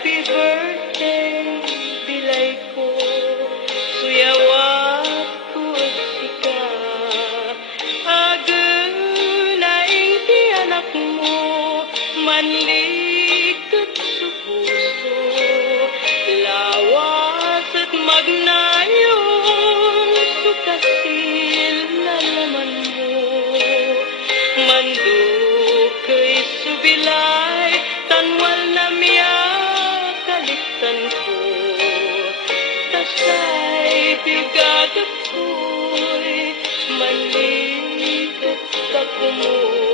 Happy birthday, bilay ko, suyawat ko sika. Agulaing ti anak mo, manlikot sa puso. Lawas at magnayon, sukasil na laman mo. Mandukay subilay, tanwal na miya kaliktan ko. Tasay bigagap ko'y malikat sa kumo.